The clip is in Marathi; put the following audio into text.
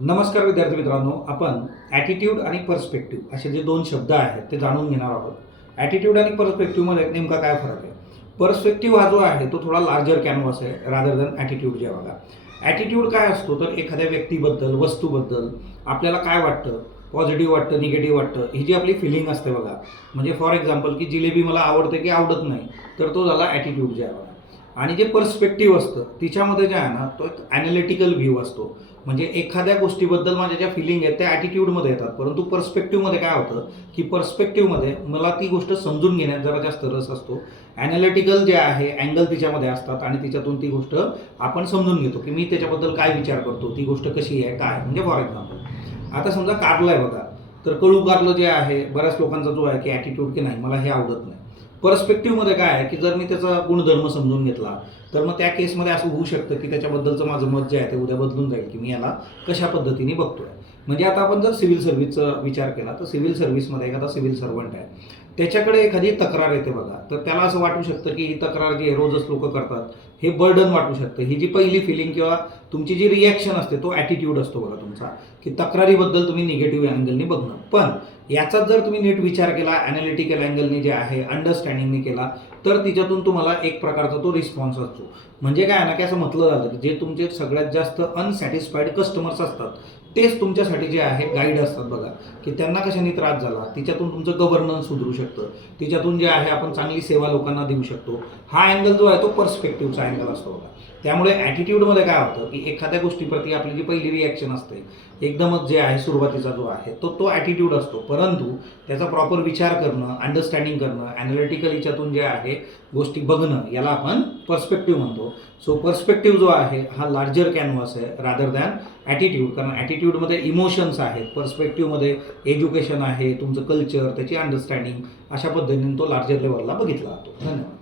नमस्कार विद्यार्थी मित्रांनो, आपण ॲटिट्यूड आणि पर्स्पेक्टिव्ह असे जे दोन शब्द आहेत ते जाणून घेणार आहोत. ॲटिट्यूड आणि पर्स्पेक्टिव्हमध्ये नेमका काय फरक आहे? पर्स्पेक्टिव्ह हा जो आहे तो थोडा लार्जर कॅनव्हास आहे रादर दॅन ॲटिट्यूड. जे बघा, ॲटिट्यूड काय असतो तर एखाद्या व्यक्तीबद्दल, वस्तूबद्दल आपल्याला काय वाटतं, पॉझिटिव्ह वाटतं, निगेटिव्ह वाटतं, ही जी आपली फिलिंग असते बघा. म्हणजे फॉर एक्झाम्पल की जिलेबी मला आवडते की आवडत नाही, तर तो झाला ॲटिट्यूड जे आहे बघा. आणि जे पर्स्पेक्टिव्ह असतं तिच्यामध्ये जे आहे ना तो एक ॲनालिटिकल व्ह्यू असतो. म्हणजे एखाद्या गोष्टीबद्दल माझ्या ज्या फिलिंग आहेत त्या ॲटिट्यूडमध्ये येतात, परंतु पर्स्पेक्टिव्हमध्ये काय होतं की पर्स्पेक्टिव्हमध्ये मला ती गोष्ट समजून घेण्यात जरा जास्त रस असतो. ॲनालिटिकल जे आहे अँगल तिच्यामध्ये असतात आणि तिच्यातून ती गोष्ट आपण समजून घेतो की मी त्याच्याबद्दल काय विचार करतो, ती गोष्ट कशी आहे काय. म्हणजे फॉर एक्झाम्पल आता समजा कारलं आहे बघा, तर कळू कारलं जे आहे बऱ्याच लोकांचा जो आहे की ॲटिट्यूड की नाही मला हे आवडत नाही. पर्स्पेक्टिव्हमध्ये काय आहे की जर मी त्याचा गुणधर्म समजून घेतला तर मग त्या केसमध्ये असं होऊ शकतं की त्याच्याबद्दलचं माझं मत जे आहे ते उद्या बदलून जाईल की मी याला कशा पद्धतीने बघतोय. म्हणजे आता आपण जर सिव्हिल सर्व्हिसचा विचार केला तर सिव्हिल सर्व्हिसमध्ये एखादा सिव्हिल सर्वंट आहे, त्याच्याकडे एखादी तक्रार येते बघा, तर त्याला असं वाटू शकतं की ही तक्रार जी आहे रोजच लोक करतात, हे बर्डन वाटू शकतं. ही जी पहिली फिलिंग किंवा तुमची जी रिॲक्शन असते तो ॲटिट्यूड असतो बघा तुमचा, की तक्रारीबद्दल तुम्ही निगेटिव्ह अँगलनी बघणं. पण याचा जर तुम्ही नीट विचार केला ॲनालिटिकल अँगलनी जे आहे अंडरस्टँडिंगनी केला तर तिच्यातून तुम्हाला एक प्रकारचा तो रिस्पॉन्स असतो. म्हणजे काय ना की असं म्हटलं जातं की जे तुमचे सगळ्यात जास्त अनसॅटिस्फाईड कस्टमर्स असतात तेच तुमच्यासाठी जे आहे गाईड असतात बघा, की त्यांना कशाने त्रास झाला, तिच्यातून तुमचं गव्हर्नन्स सुधरू शकतं, तिच्यातून जे आहे आपण चांगली सेवा लोकांना देऊ शकतो. हा अँगल जो आहे तो पर्स्पेक्टिव्हचा अँगल असतो बघा. त्यामुळे ॲटिट्यूडमध्ये काय होतं की एखाद्या गोष्टीप्रती आपली जी पहिली रिॲक्शन असते एकदमच जे आहे सुरुवातीचा जो आहे तो ॲटिट्यूड असतो, परंतु त्याचा प्रॉपर विचार करणं, अंडरस्टँडिंग करणं, ॲनालिटिकल याच्यातून जे आहे गोष्टी बघणं याला आपण पर्स्पेक्टिव्ह म्हणतो. सो पर्स्पेक्टिव्ह जो आहे हा लार्जर कॅनव्हास आहे रादर दॅन ॲटिट्यूड. कारण ॲटिट्यूडमध्ये इमोशन्स आहेत, पर्स्पेक्टिव्हमध्ये एज्युकेशन आहे, तुमचं कल्चर, त्याची अंडरस्टँडिंग, अशा पद्धतीने तो लार्जर लेवलला बघितला जातो. धन्यवाद.